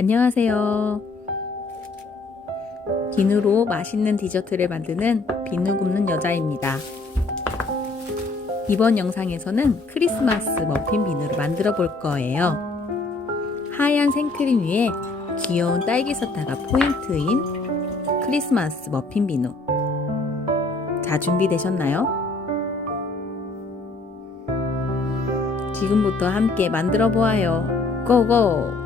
안녕하세요. 비누로 맛있는 디저트를 만드는 비누 굽는 여자입니다. 이번 영상에서는 크리스마스 머핀 비누를 만들어 볼 거예요. 하얀 생크림 위에 귀여운 딸기 사타가 포인트인 크리스마스 머핀 비누. 자, 준비되셨나요? 지금부터 함께 만들어 보아요. 고고!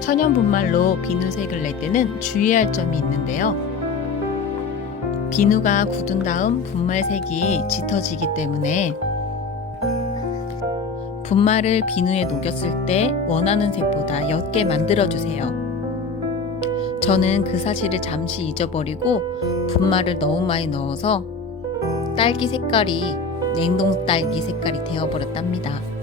천연 분말로 비누색을 낼 때는 주의할 점이 있는데요. 비누가 굳은 다음 분말색이 짙어지기 때문에 분말을 비누에 녹였을 때 원하는 색보다 옅게 만들어주세요. 저는 그 사실을 잠시 잊어버리고 분말을 너무 많이 넣어서 딸기 색깔이 냉동 딸기 색깔이 되어버렸답니다.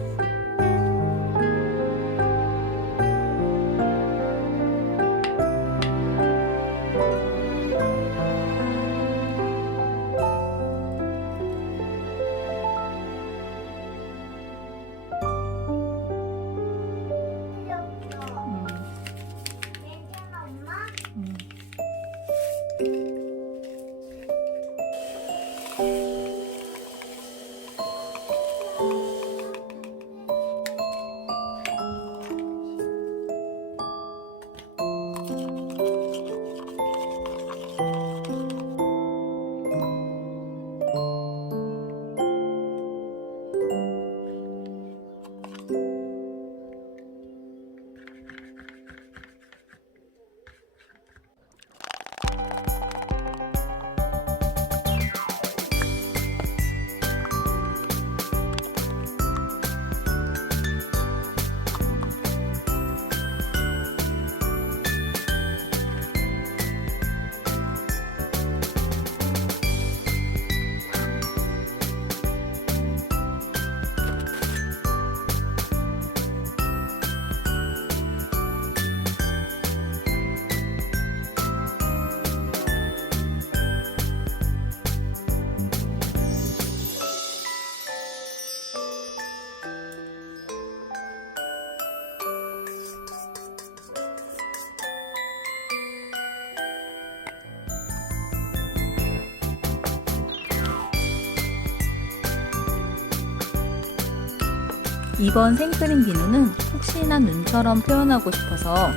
이번 생크림 비누는 혹시나 눈처럼 표현하고 싶어서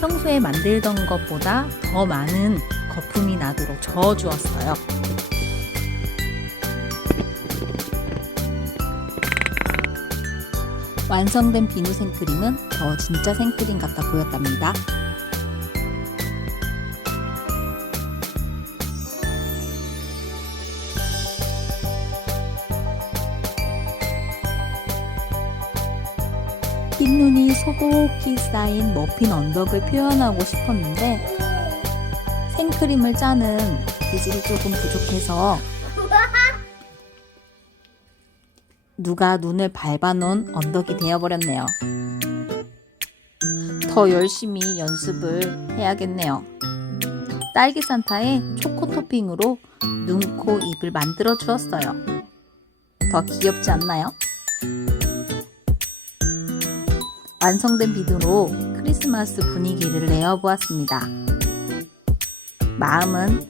평소에 만들던 것보다 더 많은 거품이 나도록 저어주었어요. 완성된 비누 생크림은 더 진짜 생크림 같아 보였답니다. 흰눈이 소복히 쌓인 머핀 언덕을 표현하고 싶었는데 생크림을 짜는 기질이 조금 부족해서 누가 눈을 밟아놓은 언덕이 되어버렸네요. 더 열심히 연습을 해야겠네요. 딸기 산타에 초코 토핑으로 눈, 코, 입을 만들어 주었어요. 더 귀엽지 않나요? 완성된 비누로 크리스마스 분위기를 내어보았습니다. 마음은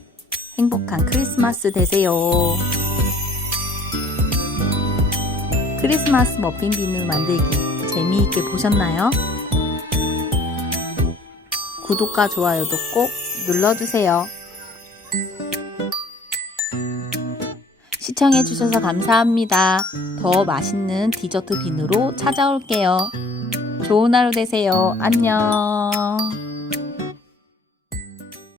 행복한 크리스마스 되세요. 크리스마스 머핀 비누 만들기 재미있게 보셨나요? 구독과 좋아요도 꼭 눌러주세요. 시청해주셔서 감사합니다. 더 맛있는 디저트 비누로 찾아올게요. 좋은 하루 되세요. 안녕.